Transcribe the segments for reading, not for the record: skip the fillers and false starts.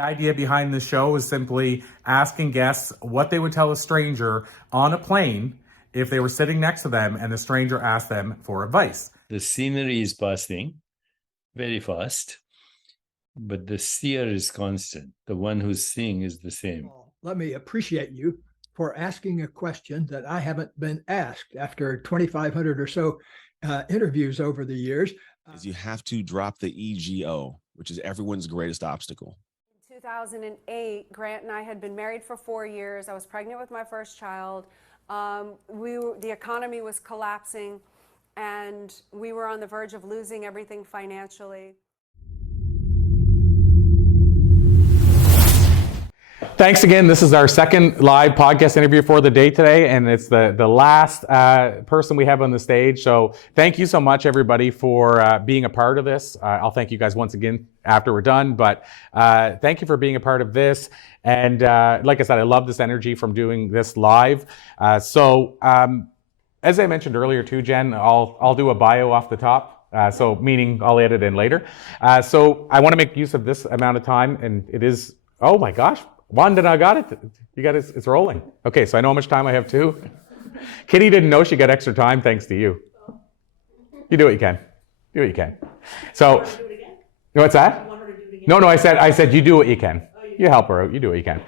The idea behind the show is simply asking guests what they would tell a stranger on a plane if they were sitting next to them and the stranger asked them for advice. The scenery is passing very fast, but the seer is constant. The one who's seeing is the same. Let me appreciate you for asking a question that I haven't been asked after 2,500 or so interviews over the years. Is you have to drop the ego, which is everyone's greatest obstacle. In 2008, Grant and I had been married for 4 years. I was pregnant with my first child. The economy was collapsing, and we were on the verge of losing everything financially. Thanks again. This is our second live podcast interview for the day today, and it's the last person we have on the stage. So thank you so much, everybody, for being a part of this. I'll thank you guys once again after we're done, but thank you for being a part of this. And like I said, I love this energy from doing this live. So as I mentioned earlier too, Jen, I'll do a bio off the top. So meaning I'll edit in later. So I want to make use of this amount of time, and it is, oh my gosh, Wanda, I got it. You got it. It's rolling. Okay, so I know how much time I have too. Kitty didn't know she got extra time thanks to you. You do what you can. Do what you can. So, what's that? No, I said you do what you can. You help her out. You do what you can.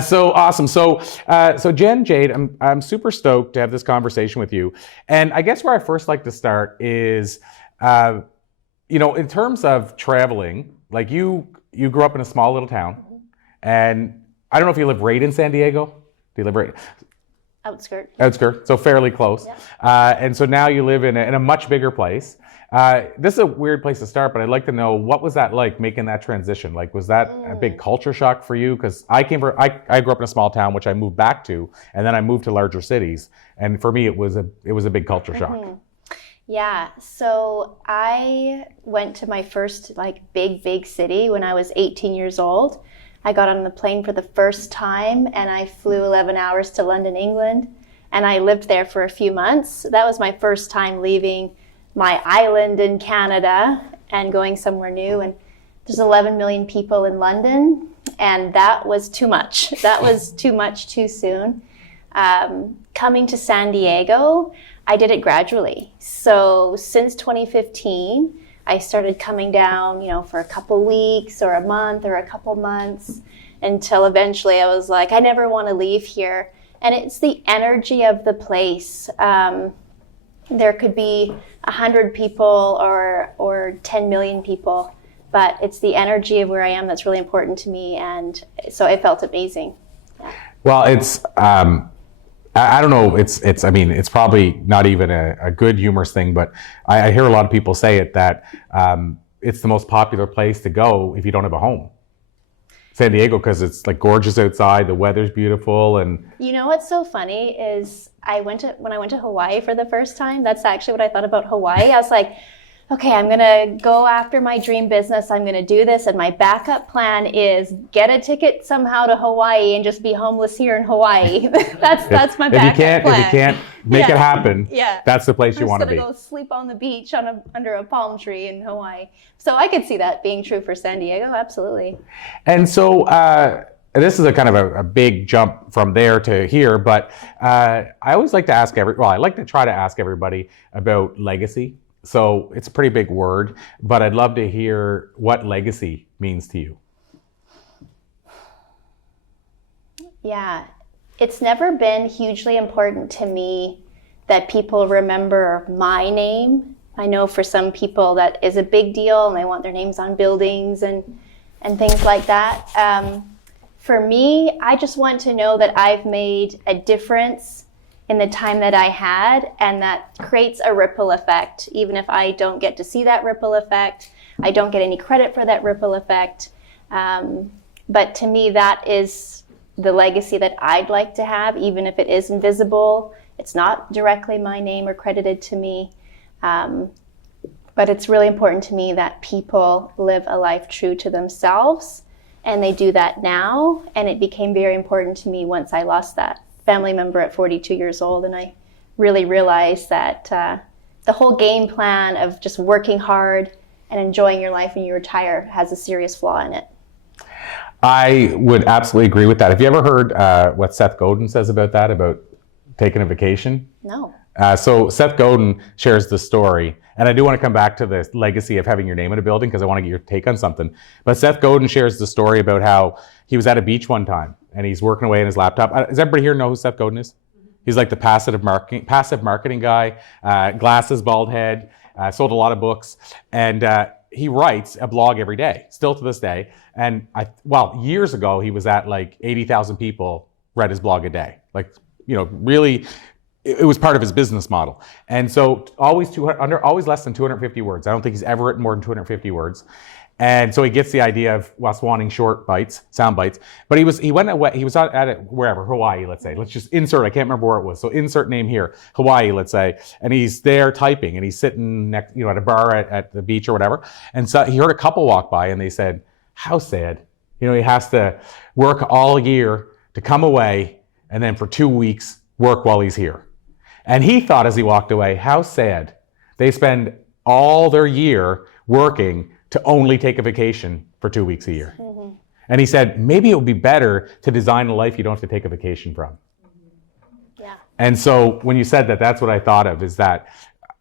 So awesome. So Jen, Jayde, I'm super stoked to have this conversation with you. And I guess where I first like to start is, in terms of traveling, like you grew up in a small little town. And I don't know if you live right in San Diego. Do you live right? Outskirt, so fairly close. Yeah. And so now you live in a much bigger place. This is a weird place to start, but I'd like to know, what was that like making that transition? Like, was that a big culture shock for you? Because I grew up in a small town, which I moved back to, and then I moved to larger cities. And for me, it was a big culture shock. Yeah, so I went to my first big city when I was 18 years old. I got on the plane for the first time and I flew 11 hours to London, England, and I lived there for a few months. That was my first time leaving my island in Canada and going somewhere new. And there's 11 million people in London, and that was too much. That was too much too soon. Coming to San Diego, I did it gradually. So since 2015, I started coming down, for a couple weeks or a month or a couple months, until eventually I was like, I never want to leave here. And it's the energy of the place. There could be 100 people or 10 million people, but it's the energy of where I am that's really important to me. And so it felt amazing. Yeah. Well, it's, I don't know, it's probably not even a good humorous thing, but I hear a lot of people say it, that it's the most popular place to go if you don't have a home. San Diego, because it's gorgeous outside, the weather's beautiful, and what's so funny is when I went to Hawaii for the first time, that's actually what I thought about Hawaii. I was like, okay, I'm gonna go after my dream business, I'm gonna do this, and my backup plan is get a ticket somehow to Hawaii and just be homeless here in Hawaii. that's my backup plan. If you can't make it happen, that's the place you want to be. I'm just gonna go sleep on the beach under a palm tree in Hawaii. So I could see that being true for San Diego, absolutely. And so this is a kind of a big jump from there to here, but I always like to ask I like to try to ask everybody about legacy. So it's a pretty big word, but I'd love to hear what legacy means to you. Yeah, it's never been hugely important to me that people remember my name. I know for some people that is a big deal and they want their names on buildings and things like that. For me, I just want to know that I've made a difference in the time that I had, and that creates a ripple effect. Even if I don't get to see that ripple effect, I don't get any credit for that ripple effect. But to me, that is the legacy that I'd like to have, even if it is invisible. It's not directly my name or credited to me. But it's really important to me that people live a life true to themselves, and they do that now. And it became very important to me once I lost that family member at 42 years old, and I really realized that the whole game plan of just working hard and enjoying your life when you retire has a serious flaw in it. I would absolutely agree with that. Have you ever heard what Seth Godin says about that, about taking a vacation? No. So Seth Godin shares the story, and I do want to come back to the legacy of having your name in a building because I want to get your take on something. But Seth Godin shares the story about how he was at a beach one time and he's working away on his laptop. Does everybody here know who Seth Godin is? He's like the passive marketing guy, glasses, bald head, sold a lot of books, and he writes a blog every day, still to this day. And years ago, he was at like 80,000 people read his blog a day. Like, really, it was part of his business model. And so always less than 250 words. I don't think he's ever written more than 250 words. And so he gets the idea of wanting short bites, sound bites. But he was at it wherever, Hawaii, let's say. Let's just insert, I can't remember where it was. So insert name here, Hawaii, let's say. And he's there typing and he's sitting next, at a bar at the beach or whatever. And so he heard a couple walk by and they said, how sad. He has to work all year to come away and then for 2 weeks work while he's here. And he thought as he walked away, how sad. They spend all their year working to only take a vacation for 2 weeks a year. Mm-hmm. And he said, maybe it would be better to design a life you don't have to take a vacation from. Yeah. And so when you said that, that's what I thought of, is that,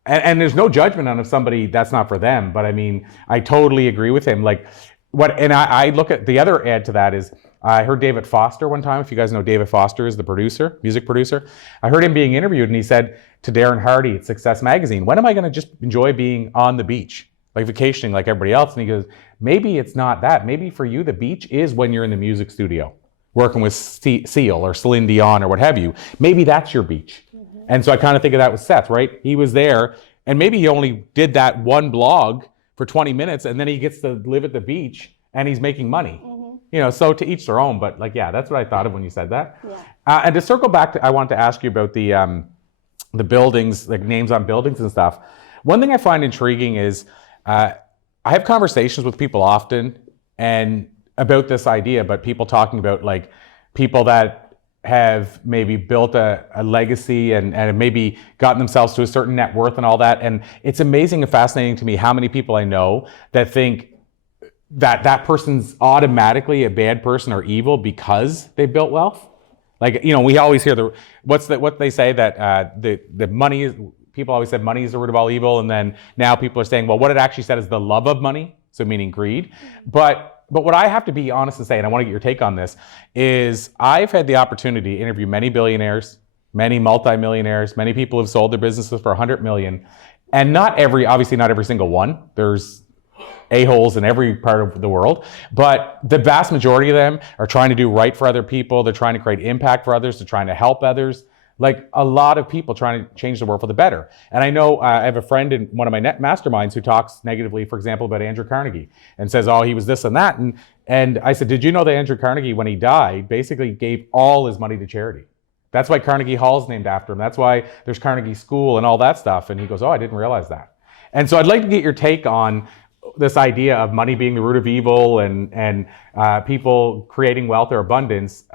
and there's no judgment on if somebody, that's not for them, but I mean, I totally agree with him. I look at the other add to that is, I heard David Foster one time. If you guys know David Foster is the producer, music producer. I heard him being interviewed and he said to Darren Hardy at Success Magazine, when am I going to just enjoy being on the beach, like vacationing like everybody else? And he goes, maybe it's not that. Maybe for you, the beach is when you're in the music studio, working with Seal or Celine Dion or what have you. Maybe that's your beach. Mm-hmm. And so I kind of think of that with Seth, right? He was there and maybe he only did that one blog for 20 minutes and then he gets to live at the beach and he's making money. Mm-hmm. So to each their own, but that's what I thought of when you said that. Yeah. And to circle back, I wanted to ask you about the buildings, like names on buildings and stuff. One thing I find intriguing is I have conversations with people often and about this idea, but people talking about like people that have maybe built a legacy and have maybe gotten themselves to a certain net worth and all that. And it's amazing and fascinating to me how many people I know that think that person's automatically a bad person or evil because they built wealth. Like, we always hear what they say that the money is, people always said money is the root of all evil. And then now people are saying, well, what it actually said is the love of money. So meaning greed. But what I have to be honest and say, and I want to get your take on this, is I've had the opportunity to interview many billionaires, many multimillionaires, many people who've sold their businesses for 100 million. And obviously not every single one. There's a-holes in every part of the world, but the vast majority of them are trying to do right for other people. They're trying to create impact for others. They're trying to help others. Like a lot of people trying to change the world for the better. And I know I have a friend in one of my masterminds who talks negatively, for example, about Andrew Carnegie and says, oh, he was this and that. And I said, did you know that Andrew Carnegie, when he died, basically gave all his money to charity? That's why Carnegie Hall is named after him. That's why there's Carnegie School and all that stuff. And he goes, oh, I didn't realize that. And so I'd like to get your take on this idea of money being the root of evil and people creating wealth or abundance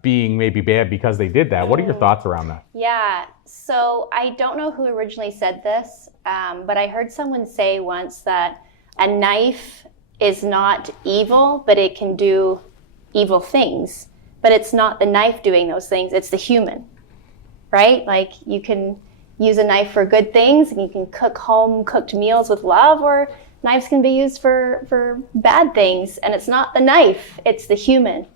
being maybe bad because they did that. What are your thoughts around that? Yeah, so I don't know who originally said this, but I heard someone say once that a knife is not evil, but it can do evil things. But it's not the knife doing those things, it's the human, right? Like you can use a knife for good things and you can cook home-cooked meals with love, or knives can be used for bad things, and it's not the knife, it's the human.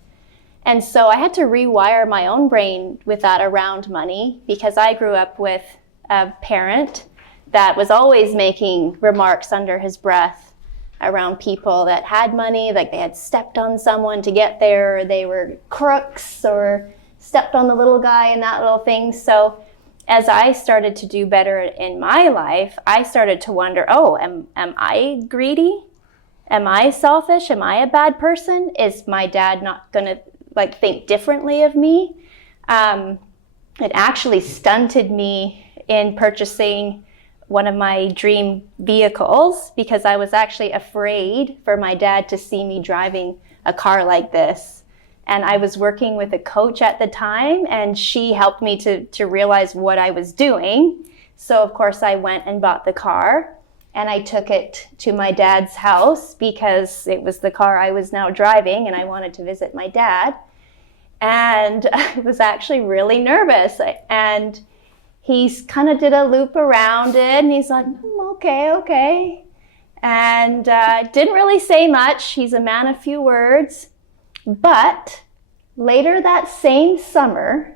And so I had to rewire my own brain with that around money, because I grew up with a parent that was always making remarks under his breath around people that had money, like they had stepped on someone to get there, or they were crooks, or stepped on the little guy and that little thing. So as I started to do better in my life, I started to wonder, am I greedy? Am I selfish? Am I a bad person? Is my dad not going to think differently of me? It actually stunted me in purchasing one of my dream vehicles, because I was actually afraid for my dad to see me driving a car like this. And I was working with a coach at the time, and she helped me to realize what I was doing. So of course I went and bought the car. and I took it to my dad's house because it was the car I was now driving and I wanted to visit my dad. And I was actually really nervous. And he kind of did a loop around it and he's like, okay. And didn't really say much. He's a man of few words. But later that same summer,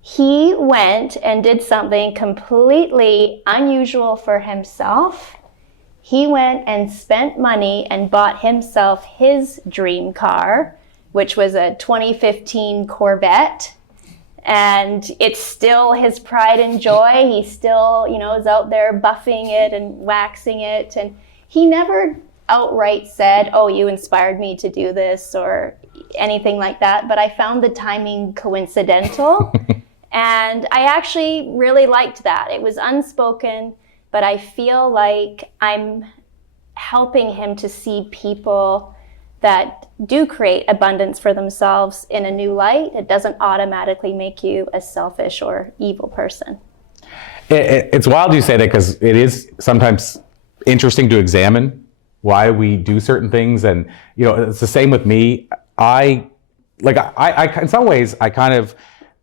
he went and did something completely unusual for himself. He went and spent money and bought himself his dream car, which was a 2015 Corvette. And it's still his pride and joy. He still, is out there buffing it and waxing it. And he never outright said, oh, you inspired me to do this or anything like that. But I found the timing coincidental. And I actually really liked that. It was unspoken, but I feel like I'm helping him to see people that do create abundance for themselves in a new light. It doesn't automatically make you a selfish or evil person. It's wild you say that because it is sometimes interesting to examine why we do certain things. And, it's the same with me. I in some ways, I kind of,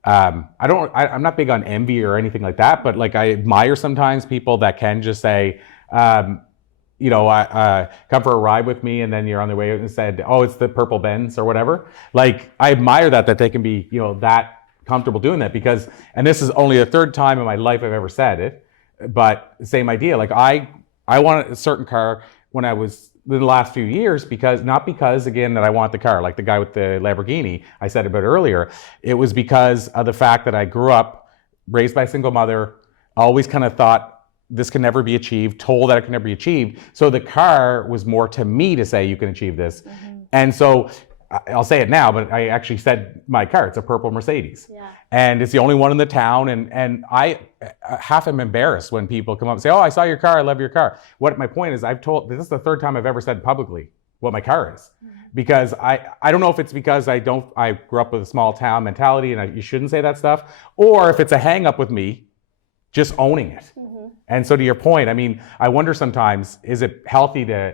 I'm not big on envy or anything like that, but like I admire sometimes people that can just say, come for a ride with me, and then you're on the way and said, oh, it's the purple Benz or whatever. Like I admire that they can be, that comfortable doing that because, and this is only the third time in my life I've ever said it, but same idea. Like I wanted a certain car when I was in the last few years not because again that I want the car, like the guy with the Lamborghini I said about earlier. It was because of the fact that I grew up raised by a single mother, always kind of thought this can never be achieved, told that it can never be achieved. So the car was more to me to say you can achieve this. Mm-hmm. And so I'll say it now, but I actually said my car, it's a purple Mercedes. Yeah. And it's the only one in the town. And I half am embarrassed when people come up and say, oh, I saw your car, I love your car. What my point is, this is the third time I've ever said publicly what my car is. Mm-hmm. Because I don't know if it's because I grew up with a small town mentality and you shouldn't say that stuff, or if it's a hang up with me just owning it. Mm-hmm. And so to your point, I mean, I wonder sometimes, is it healthy to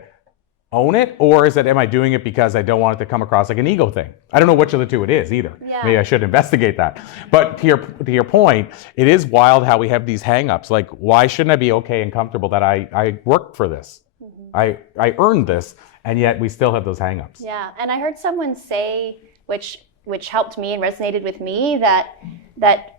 own it, or is it, am I doing it because I don't want it to come across like an ego thing? I don't know which of the two it is either. Yeah. Maybe I should investigate that. But to your point, it is wild how we have these hang-ups. Like, why shouldn't I be okay and comfortable that I worked for this? Mm-hmm. I earned this, and yet we still have those hang-ups. Yeah, and I heard someone say, which helped me and resonated with me, that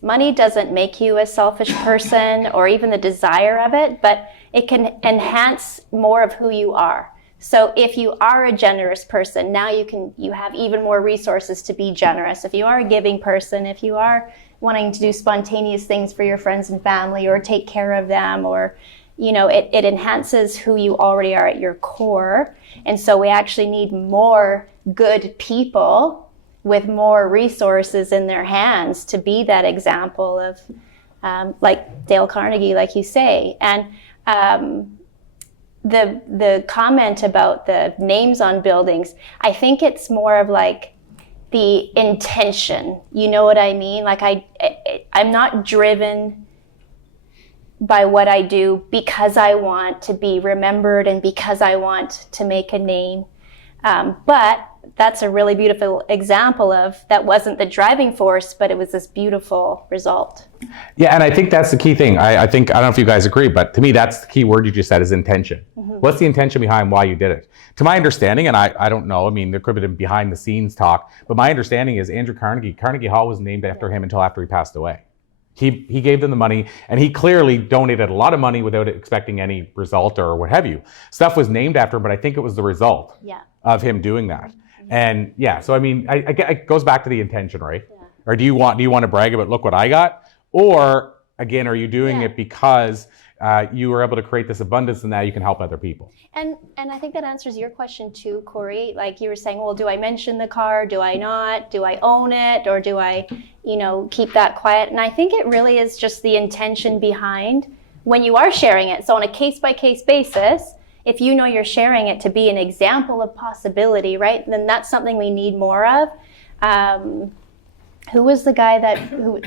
money doesn't make you a selfish person or even the desire of it, but it can enhance more of who you are. So if you are a generous person, now you have even more resources to be generous. If you are a giving person, if you are wanting to do spontaneous things for your friends and family or take care of them, or it enhances who you already are at your core. And so we actually need more good people with more resources in their hands to be that example of like Dale Carnegie, like you say. And the comment about the names on buildings, I think it's more of like the intention. You know what I mean? Like I'm not driven by what I do because I want to be remembered and because I want to make a name. But that's a really beautiful example of that wasn't the driving force, but it was this beautiful result. Yeah, and I think that's the key thing. I don't know if you guys agree, but to me, that's the key word you just said is intention. Mm-hmm. What's the intention behind why you did it? To my understanding, and I don't know, I mean, there could have been behind the scenes talk, but my understanding is Andrew Carnegie Hall was named after him until after he passed away. He gave them the money, and he clearly donated a lot of money without expecting any result or what have you. Stuff was named after him, but I think it was the result of him doing that. And yeah, so I mean, it goes back to the intention, right? Yeah. Or do you want to brag about, look what I got? Or again, are you doing it because you were able to create this abundance and now you can help other people? And I think that answers your question too, Corey. Like you were saying, well, do I mention the car? Do I not? Do I own it? Or do I, keep that quiet? And I think it really is just the intention behind when you are sharing it. So on a case-by-case basis, if you know you're sharing it to be an example of possibility, right, then that's something we need more of. Who was the guy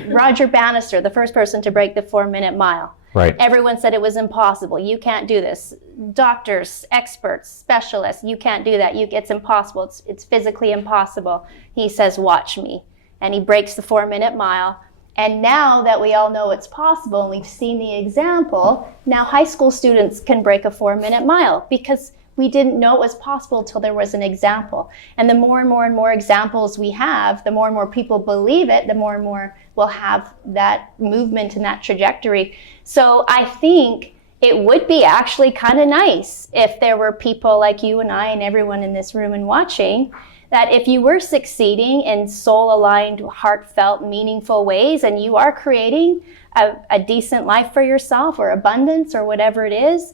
Roger Bannister, the first person to break the 4-minute mile. Right. Everyone said it was impossible. You can't do this. Doctors, experts, specialists, you can't do that. It's impossible. It's physically impossible. He says, watch me. And he breaks the 4-minute mile. And now that we all know it's possible and we've seen the example, now high school students can break a 4-minute mile because we didn't know it was possible till there was an example. And the more and more and more examples we have, the more and more people believe it, the more and more we'll have that movement and that trajectory. So I think it would be actually kind of nice if there were people like you and I and everyone in this room and watching, that if you were succeeding in soul-aligned, heartfelt, meaningful ways, and you are creating a decent life for yourself or abundance or whatever it is,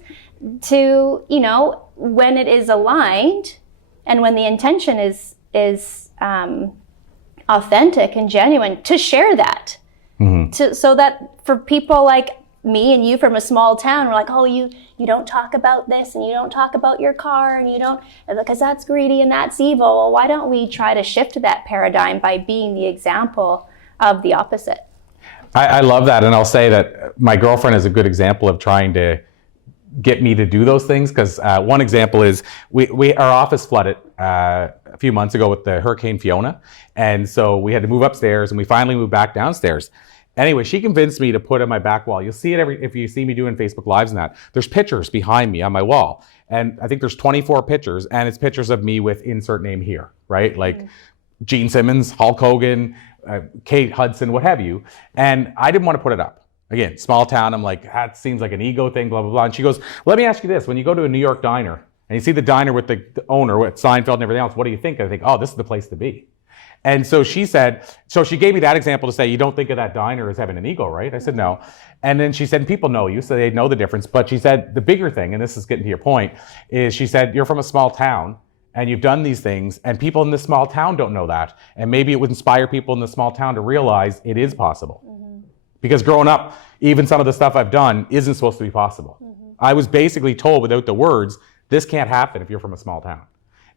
to, when it is aligned and when the intention is authentic and genuine, to share that. So that for people like me and you from a small town, we're like, oh, you don't talk about this, and you don't talk about your car, and you don't, because that's greedy and that's evil. Well, why don't we try to shift that paradigm by being the example of the opposite? I love that. And I'll say that my girlfriend is a good example of trying to get me to do those things. Because one example is our office flooded a few months ago with the Hurricane Fiona. And so we had to move upstairs, and we finally moved back downstairs. Anyway, she convinced me to put on my back wall. You'll see it if you see me doing Facebook Lives and that. There's pictures behind me on my wall. And I think there's 24 pictures, and it's pictures of me with insert name here, right? Like Gene Simmons, Hulk Hogan, Kate Hudson, what have you. And I didn't want to put it up. Again, small town, I'm like, that seems like an ego thing, blah, blah, blah. And she goes, let me ask you this. When you go to a New York diner and you see the diner with the owner, with Seinfeld and everything else, what do you think? I think, oh, this is the place to be. And so she said, so she gave me that example to say, you don't think of that diner as having an ego, right? I said, no. And then she said, people know you, so they know the difference. But she said, the bigger thing, and this is getting to your point, is she said, you're from a small town and you've done these things, and people in this small town don't know that. And maybe it would inspire people in the small town to realize it is possible. Because growing up, even some of the stuff I've done isn't supposed to be possible. I was basically told without the words, this can't happen if you're from a small town.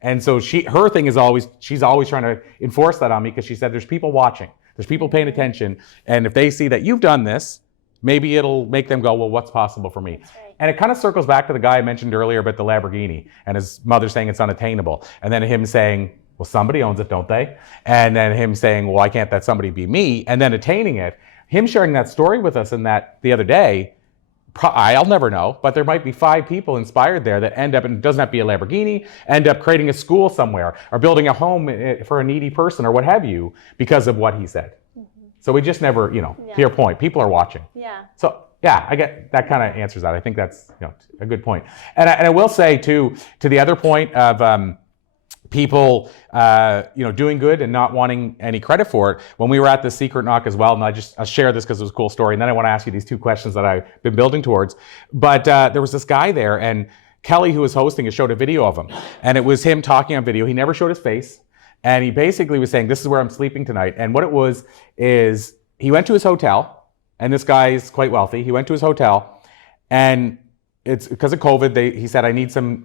And so her thing is she's always trying to enforce that on me, because she said there's people watching, there's people paying attention, and if they see that you've done this, maybe it'll make them go, well, what's possible for me? Right. And it kind of circles back to the guy I mentioned earlier about the Lamborghini, and his mother saying it's unattainable, and then him saying, well, somebody owns it, don't they? And then him saying, well, why can't that somebody be me? And then attaining it. Him sharing that story with us in that the other day, I'll never know, but there might be 5 people inspired there that end up, and it doesn't have to be a Lamborghini, end up creating a school somewhere or building a home for a needy person or what have you because of what he said. So we just never, to your point, people are watching. Yeah. So yeah, I get that kind of answers that. I think that's a good point. And I will say too, to the other point of people doing good and not wanting any credit for it. When we were at the Secret Knock as well, and I'll share this because it was a cool story, and then I want to ask you these 2 questions that I've been building towards. But there was this guy there, and Kelly, who was hosting it, showed a video of him, and it was him talking on video. He never showed his face, and he basically was saying, this is where I'm sleeping tonight. And what it was is he went to his hotel, and this guy is quite wealthy. He went to his hotel, and it's because of COVID. He said, I need some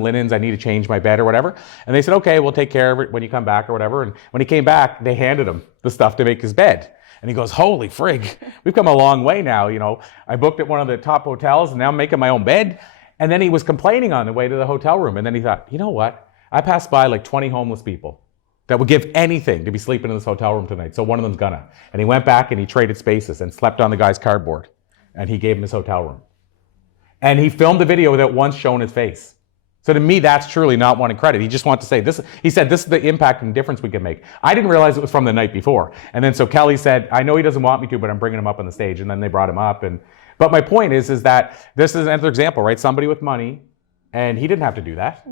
linens. I need to change my bed or whatever. And they said, okay, we'll take care of it when you come back or whatever. And when he came back, they handed him the stuff to make his bed. And he goes, holy frig, we've come a long way now. I booked at one of the top hotels, and now I'm making my own bed. And then he was complaining on the way to the hotel room. And then he thought, you know what? I passed by like 20 homeless people that would give anything to be sleeping in this hotel room tonight. So one of them's gonna. And he went back and he traded spaces and slept on the guy's cardboard. And he gave him his hotel room. And he filmed the video without once showing his face. So to me, that's truly not wanting credit. He just wants to say this. He said, this is the impact and difference we can make. I didn't realize it was from the night before. And then so Kelly said, I know he doesn't want me to, but I'm bringing him up on the stage. And then they brought him up. But my point is that this is another example, right? Somebody with money, and he didn't have to do that.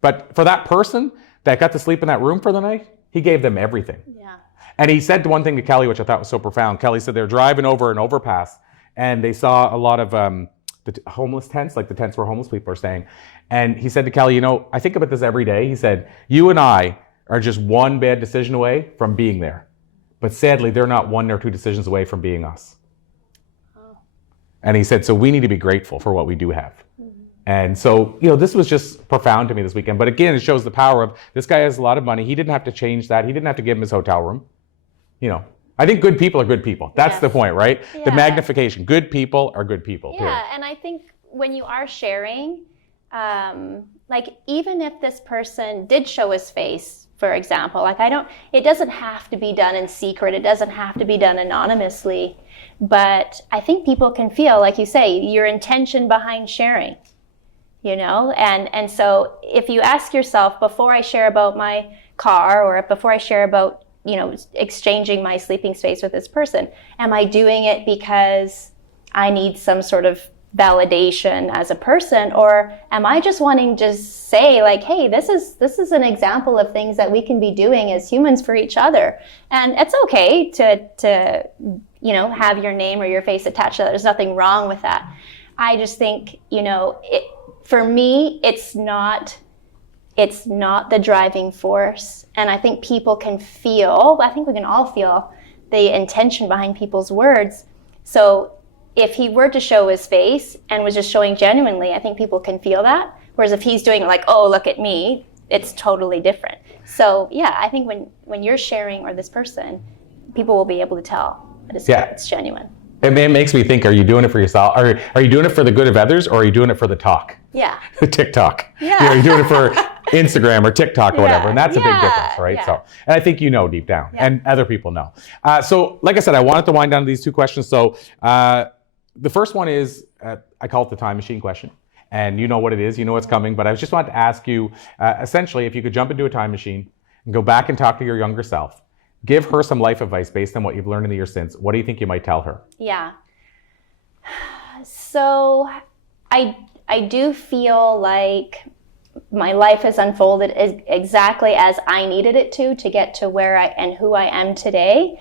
But for that person that got to sleep in that room for the night, he gave them everything. Yeah. And he said one thing to Kelly, which I thought was so profound. Kelly said they're driving over an overpass, and they saw a lot of the homeless tents, like the tents where homeless people are staying. And he said to Kelly, I think about this every day. He said, you and I are just one bad decision away from being there. But sadly, they're not 1 or 2 decisions away from being us. Oh. And he said, so we need to be grateful for what we do have. And so, this was just profound to me this weekend. But again, it shows the power of this guy has a lot of money. He didn't have to change that. He didn't have to give him his hotel room. I think good people are good people. That's Yes. the point, right? The Yeah. magnification. Good people are good people. Yeah, period. and I think when you are sharing, like even if this person did show his face, for example, like it doesn't have to be done in secret. It doesn't have to be done anonymously. But I think people can feel, like you say, your intention behind sharing, and so if you ask yourself, before I share about my car or before I share about, exchanging my sleeping space with this person, am I doing it because I need some sort of validation as a person, or am I just wanting to say like, hey, this is an example of things that we can be doing as humans for each other, and it's okay to have your name or your face attached to that. There's nothing wrong with that. I just think, for me, it's not the driving force, and I think people can feel. I think we can all feel the intention behind people's words. So if he were to show his face and was just showing genuinely, I think people can feel that. Whereas if he's doing it like, oh, look at me, it's totally different. So yeah, I think when you're sharing, or this person, people will be able to tell that it's genuine. It makes me think, are you doing it for yourself? Are you doing it for the good of others, or are you doing it for the talk? Yeah. TikTok. Yeah. Are you doing it for Instagram or TikTok or whatever? And that's a big difference, right? Yeah. So, and I think deep down, and other people know. So like I said, I wanted to wind down to these two questions. So the first one is, I call it the time machine question. And you know what it is, what's coming. But I just wanted to ask you, essentially, if you could jump into a time machine and go back and talk to your younger self, give her some life advice based on what you've learned in the years since. What do you think you might tell her? Yeah. So I do feel like my life has unfolded exactly as I needed it to get to where and who I am today.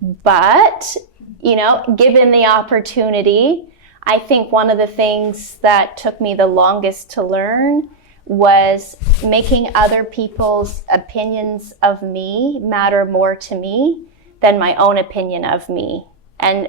But, given the opportunity, I think one of the things that took me the longest to learn was making other people's opinions of me matter more to me than my own opinion of me. And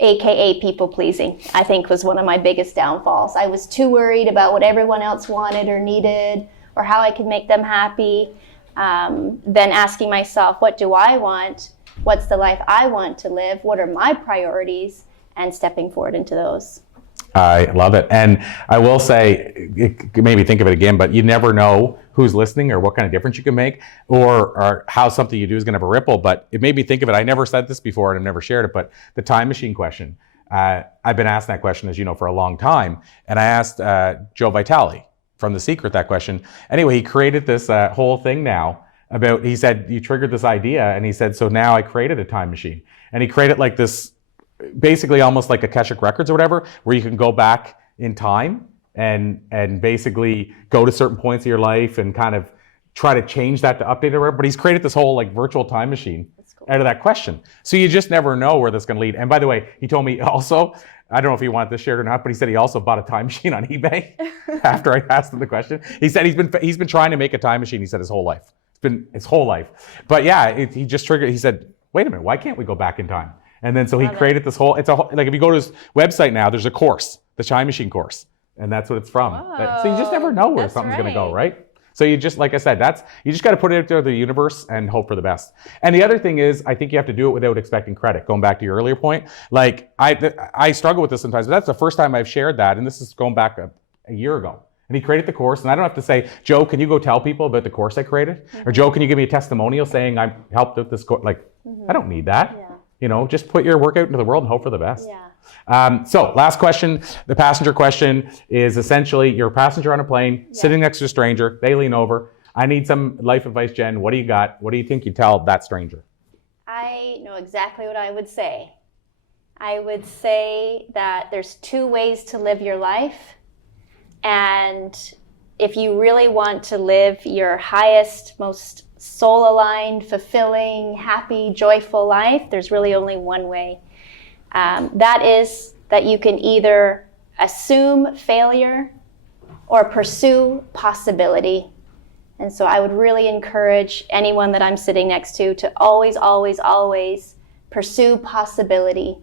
AKA people pleasing, I think, was one of my biggest downfalls. I was too worried about what everyone else wanted or needed, or how I could make them happy, than asking myself, what do I want? What's the life I want to live? What are my priorities? And stepping forward into those. I love it. And I will say, it made me think of it again, but you never know who's listening or what kind of difference you can make, or how something you do is going to have a ripple. But it made me think of it. I never said this before and I've never shared it, but the time machine question. I've been asked that question, as you know, for a long time. And I asked Joe Vitale from The Secret that question. Anyway, he created this whole thing now about, he said, you triggered this idea. And he said, so now I created a time machine. And he created like this, basically almost like Akashic Records or whatever, where you can go back in time and basically go to certain points of your life and kind of try to change that to update it or whatever. But he's created this whole like virtual time machine out of that question. So you just never know where that's going to lead. And by the way, he told me also, I don't know if he wanted this shared or not, but he said he also bought a time machine on eBay after I asked him the question. He said he's been trying to make a time machine, he said, his whole life. It's been his whole life. But yeah, he just triggered, he said, wait a minute, why can't we go back in time? And then so he created this whole, like if you go to his website now, there's a course, the time machine course. And that's what it's from. So you just never know where something's going to go, right? So you just, like I said, you just got to put it out there to the universe and hope for the best. And the other thing is, I think you have to do it without expecting credit. Going back to your earlier point, like I struggle with this sometimes, but that's the first time I've shared that. And this is going back a year ago. And he created the course, and I don't have to say, Joe, can you go tell people about the course I created? Or Joe, can you give me a testimonial saying I helped with this course? Like, I don't need that. Just put your work out into the world and hope for the best. So last question, the passenger question is essentially, you're a passenger on a plane, sitting next to a stranger, they lean over. I need some life advice, Jen. What do you got? What do you think you tell that stranger? I know exactly what I would say. I would say that there's two ways to live your life. And if you really want to live your highest, most soul-aligned, fulfilling, happy, joyful life, there's really only one way. That is that you can either assume failure or pursue possibility. And so I would really encourage anyone that I'm sitting next to always, always, always pursue possibility.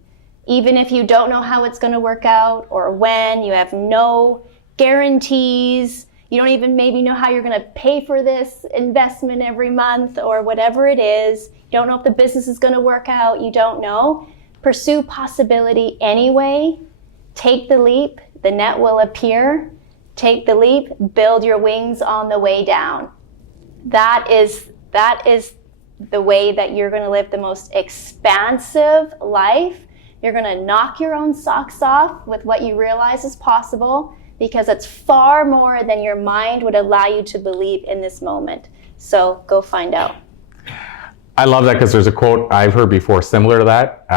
Even if you don't know how it's going to work out or when, you have no guarantees, You don't even maybe know how you're going to pay for this investment every month or whatever it is. You don't know if the business is going to work out. You don't know. Pursue possibility anyway. Take the leap. The net will appear. Take the leap. Build your wings on the way down. That is the way that you're going to live the most expansive life. You're going to knock your own socks off with what you realize is possible, because it's far more than your mind would allow you to believe in this moment. So go find out. I love that, because there's a quote I've heard before similar to that.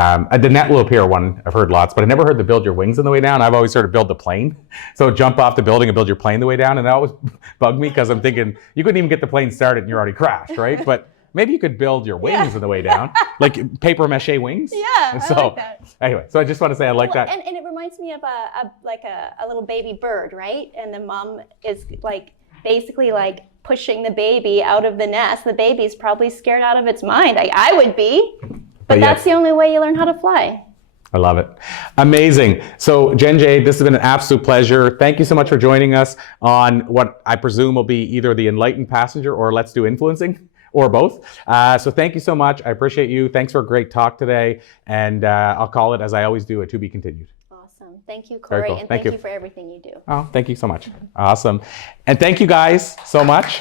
The net will appear one I've heard lots, but I never heard the build your wings on the way down. I've always heard of build the plane. So jump off the building and build your plane the way down. And that always bugged me, because I'm thinking you couldn't even get the plane started and you're already crashed, right? But maybe you could build your wings on the way down, like paper mache wings. Yeah, So, I like that. Anyway, so I just want to say I like that. And it reminds me of a little baby bird, right? And the mom is like basically like pushing the baby out of the nest. The baby's probably scared out of its mind. I would be, but yeah. that's the only way you learn how to fly. I love it. Amazing. So Jen, Jayde, this has been an absolute pleasure. Thank you so much for joining us on what I presume will be either the Enlightened Passenger or Let's Do Influencing, or both. So thank you so much. I appreciate you. Thanks for a great talk today. And I'll call it, as I always do, a to be continued. Awesome. Thank you, Corey. Cool. And Thank thank you you for everything you do. Oh, thank you so much. Awesome. And thank you guys so much.